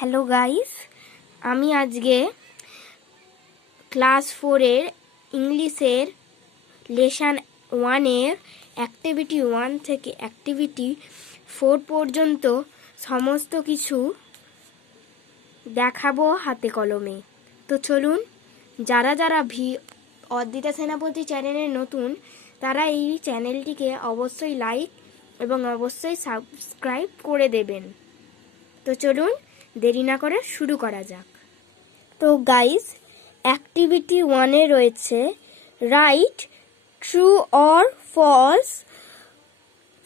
Hello guys, আমি আজকে class 4-এর ইংলিশের লেসন 1-এর অ্যাক্টিভিটি 1 থেকে অ্যাক্টিভিটি 4 পর্যন্ত সমস্ত কিছু দেখাবো হাতে কলমে। তো চলুন, যারা যারা অদ্রিতা সেনাপতি চ্যানেলে নতুন, তারা এই চ্যানেলটিকে অবশ্যই লাইক এবং অবশ্যই সাবস্ক্রাইব করে দেবেন। তো চলুন, দেরি না করে শুরু করা যাক। তো গাইস, অ্যাক্টিভিটি 1-এ রয়েছে right true or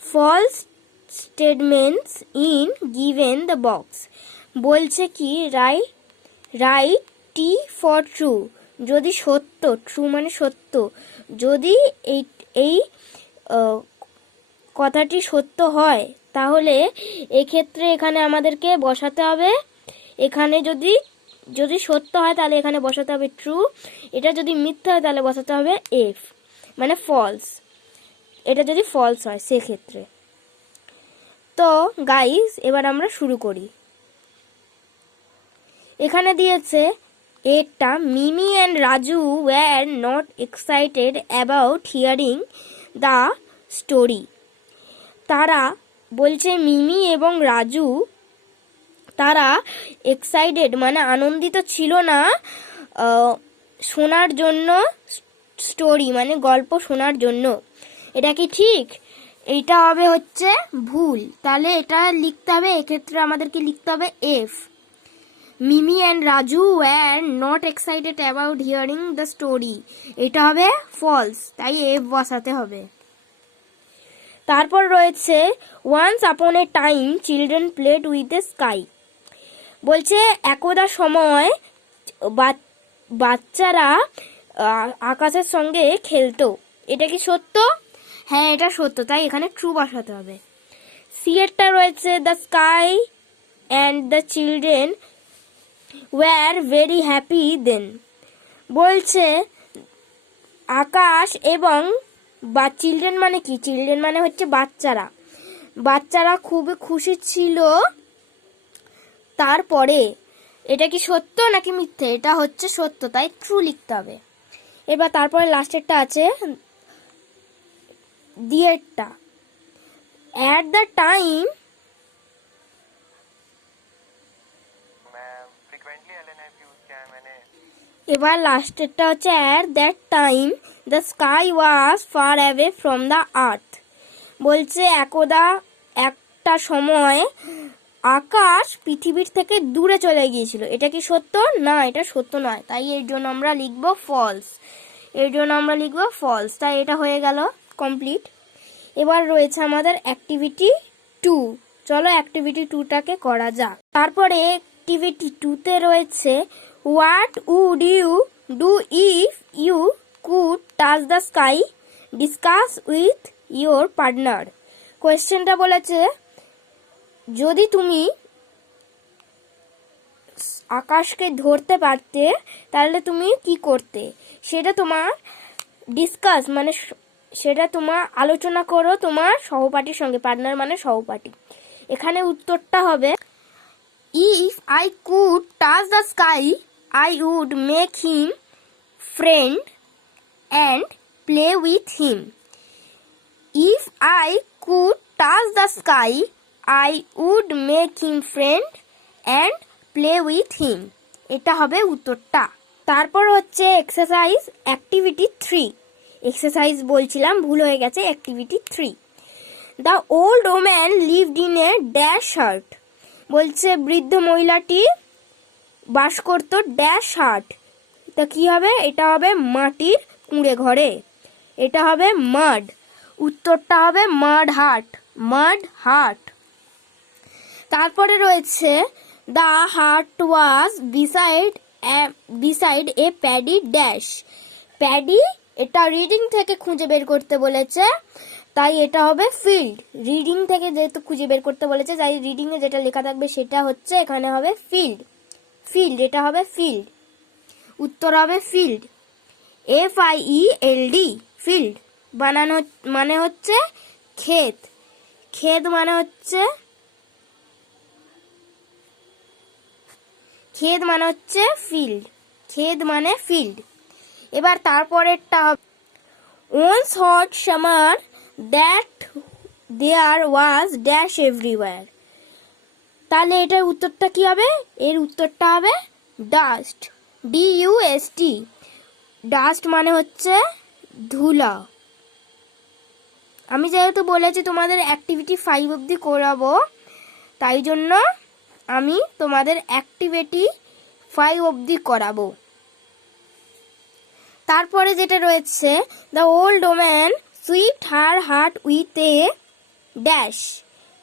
false statements in given the box. বলছে কি রাইট টি ফর ট্রু, যদি সত্য, ট্রু মানে সত্য, যদি এই কথাটি সত্য হয় তাহলে এক্ষেত্রে এখানে আমাদেরকে বসাতে হবে, এখানে যদি সত্য হয় তাহলে এখানে বসাতে হবে ট্রু, এটা যদি মিথ্যা হয় তাহলে বসাতে হবে এফ মানে ফলস, এটা যদি ফলস হয় সেক্ষেত্রে। তো গাইস, এবার আমরা শুরু করি। এখানে দিয়েছে এটা Mimi and Raju were not excited about hearing the story. তারা বলছে মিমি এবং রাজু তারা এক্সাইটেড মানে আনন্দিত ছিল না শোনার জন্য, স্টোরি মানে গল্প শোনার জন্য। এটা কি ঠিক? এইটা হবে হচ্ছে ভুল, তাহলে এটা লিখতে হবে, এক্ষেত্রে আমাদেরকে লিখতে হবে F. Mimi and Raju were not excited about hearing the story, এটা হবে ফলস, তাই এফ বসাতে হবে। তারপর রয়েছে once upon a time children played with the sky. বলছে একদা সময় বাচ্চারা আকাশের সঙ্গে খেলতো। এটা কি সত্য? হ্যাঁ, এটা সত্য, তাই এখানে ট্রু বসাতে হবে। সি এরটা রয়েছে the sky and the children were very happy then. বলছে আকাশ এবং চিলড্রেন মানে কি? চিলড্রেন মানে হচ্ছে বাচ্চারা খুবই খুশি ছিল। তারপরে এটা কি সত্য নাকি মিথ্যে? এটা হচ্ছে সত্য, তাই ট্রু লিখতে হবে। এবার তারপরে লাস্টেরটা আছে দিয়েরটা অ্যাট দ্য টাইম, এবার লাস্টেরটা হচ্ছে at that time the sky was far away from the earth. বলছে একটা সময় আকাশ পৃথিবীর থেকে দূরে চলে গিয়েছিল। এটা কি সত্য? না, এটা সত্য নয়, তাই এর জন্য আমরা লিখবো ফলস। তাই এটা হয়ে গেল কমপ্লিট। এবার রয়েছে আমাদের অ্যাক্টিভিটি 2। চলো অ্যাক্টিভিটি 2টাকে করা যাক। তারপরে অ্যাক্টিভিটি 2তে রয়েছে what would you do if you could touch the sky, discuss with your partner. কোয়েশ্চেনটা বলেছে যদি তুমি আকাশকে ধরতে পারতে তাহলে তুমি কি করতে, সেটা তোমার ডিসকাস মানে সেটা তোমার আলোচনা করো তোমার সহপাঠীর সঙ্গে। পার্টনার মানে সহপাঠী। এখানে উত্তরটা হবে if I could touch the sky I would make him friend and play with him. If I could touch the sky I would make him friend and play with him, এটা হবে উত্তরটা। তারপর হচ্ছে এক্সারসাইজ অ্যাক্টিভিটি 3। এক্সারসাইজ বলছিলাম, ভুল হয়ে গেছে, activity 3। The old woman lived in a dash heart. বলছে বৃদ্ধ মহিলাটি বাস করত ড্যাশ হার্ট, তা কি হবে? এটা হবে মাটির কুঁড়ে ঘরে, এটা হবে মাড, উত্তরটা হবে মাড হার্ট। তারপরে রয়েছে the heart was beside a paddy dash. Paddy এটা রিডিং থেকে খুঁজে বের করতে বলেছে, তাই এটা হবে ফিল্ড। রিডিং থেকে যেহেতু খুঁজে বের করতে বলেছে, তাই রিডিং এ যেটা লেখা থাকবে সেটা হচ্ছে এখানে হবে ফিল্ড, এটা হবে ফিল্ড, উত্তর হবে ফিল্ড। FIELD ফিল্ড বানানো মানে হচ্ছে ক্ষেত মানে হচ্ছে ক্ষেত মানে হচ্ছে ফিল্ড, ক্ষেত মানে ফিল্ড। এবার তারপরেরটা হবে once hot summer that there was dash everywhere। তাহলে এটার উত্তরটা কি হবে? এর উত্তরটা হবে ডাস্ট, DUST। ডাস্ট মানে হচ্ছে ধুলা। আমি যেহেতু বলেছি তোমাদের অ্যাক্টিভিটি 5 অবধি করাবো, তাই জন্য আমি তোমাদের অ্যাক্টিভিটি 5 অবধি করাবো। তারপরে যেটা রয়েছে the old woman sweet her heart with a dash.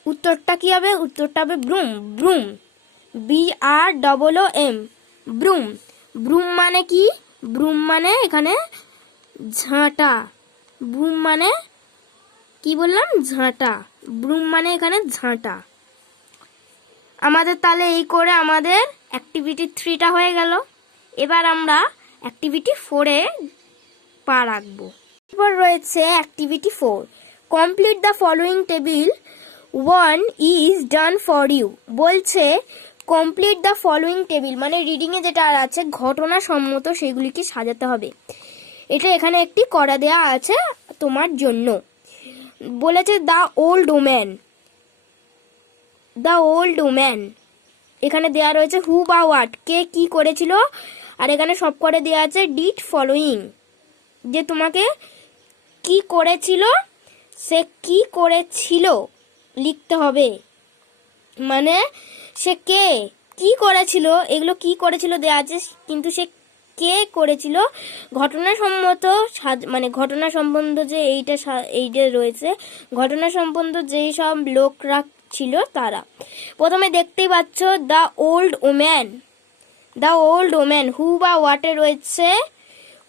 উত্তরটা কি হবে? উত্তরটা হবে ব্রুম, ব্রুম, BROOM, ব্রুম। ব্রুম মানে কি? ব্রুম মানে এখানে ঝাঁটা। ব্রুম মানে কি বললাম? ঝাঁটা। ব্রুম মানে এখানে ঝাঁটা। আমাদের তাহলে এই করে আমাদের অ্যাক্টিভিটি 3টা হয়ে গেল। এবার আমরা অ্যাক্টিভিটি 4-এ পা রাখবো। এরপর রয়েছে activity 4, complete the following table 1 is done for you. বলছে কমপ্লিট দ্য ফলোয়িং টেবিল মানে রিডিংয়ে যেটা আছে ঘটনা সম্মত সেগুলিকে সাজাতে হবে। এটা এখানে একটি করা দেয়া আছে তোমার জন্য। বলেছে the old woman, the old woman এখানে দেয়া রয়েছে হু বা হোয়াট, কে কি করেছিল, আর এখানে সব করে দেয়া আছে ডিড ফলোয়িং, যে তোমাকে কি করেছিল, সে কি করেছিল লিখতে হবে। মানে সে কে কি করেছিল, এগুলো কি করেছিল দেয়া আছে, কিন্তু সে কে করেছিল ঘটনা সম্মত, মানে ঘটনা সম্বন্ধ যে এইটা রয়েছে, ঘটনা সম্বন্ধ যেই সব লোকরা ছিল তারা। প্রথমে দেখতেই পাচ্ছ the old woman, the old woman হু বা হোয়াটে রয়েছে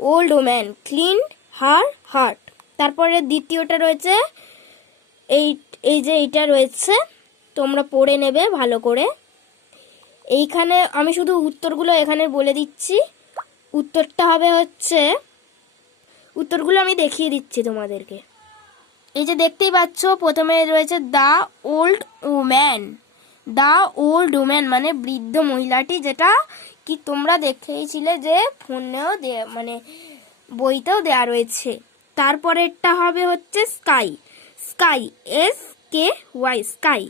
ওল্ড ওম্যান ক্লিন হার হার্ট। তারপরে দ্বিতীয়টা রয়েছে এই যে এইটা রয়েছে, তোমরা পড়ে নেবে ভালো করে। এইখানে আমি শুধু উত্তরগুলো এখানে বলে দিচ্ছি। উত্তরটা হবে হচ্ছে, উত্তরগুলো আমি দেখিয়ে দিচ্ছি তোমাদেরকে। এই যে দেখতেই পাচ্ছ প্রথমে রয়েছে the old woman, the old woman মানে বৃদ্ধ মহিলাটি, যেটা কি তোমরা দেখেছিলে যে ফোনেও মানে বইতেও দেয়া রয়েছে। তারপরেরটা হবে হচ্ছে স্কাই, স্কাই SKY স্কাই।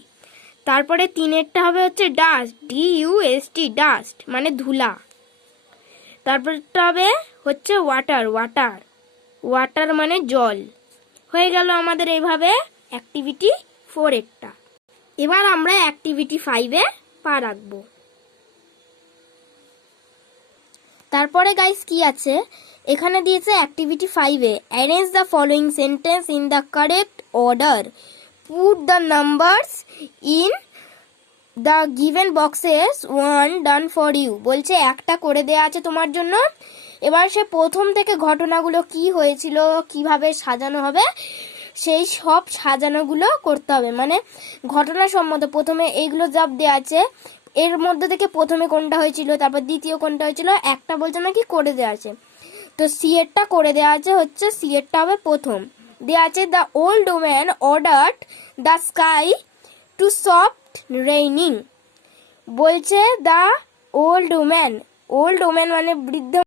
তারপরে 3-এরটা হবে হচ্ছে ডাস্ট, DUST ডাস্ট মানে ধুলা। তারপরটা হবে হচ্ছে ওয়াটার, ওয়াটার, ওয়াটার মানে জল। হয়ে গেল আমাদের এইভাবে অ্যাক্টিভিটি 4-এরটা। এবার আমরা অ্যাক্টিভিটি 5-এ পা রাখবো। তারপরে গাইস কি আছে এখানে দিয়েছে অ্যাক্টিভিটি 5-এ arrange the following sentence in the correct order, put the numbers in the given boxes, 1 done for you. বলছে একটা করে দেয়া আছে তোমার জন্য। এবার সে প্রথম থেকে ঘটনাগুলো কি হয়েছিল, কিভাবে সাজানো হবে, সেই সব সাজানোগুলো করতে হবে। মানে ঘটনা সম্মত প্রথমে এইগুলো যা দেওয়া আছে এর মধ্যে থেকে প্রথমে কোনটা হয়েছিল, তারপর দ্বিতীয় কোনটা হয়েছিল, একটা বলছে নাকি করে দেওয়া আছে। তো C-এরটা করে দেওয়া আছে, হচ্ছে C-এরটা হবে প্রথম। দেওয়া আছে the old woman ordered the sky to soft raining. বলছে the old woman, old woman মানে বৃদ্ধ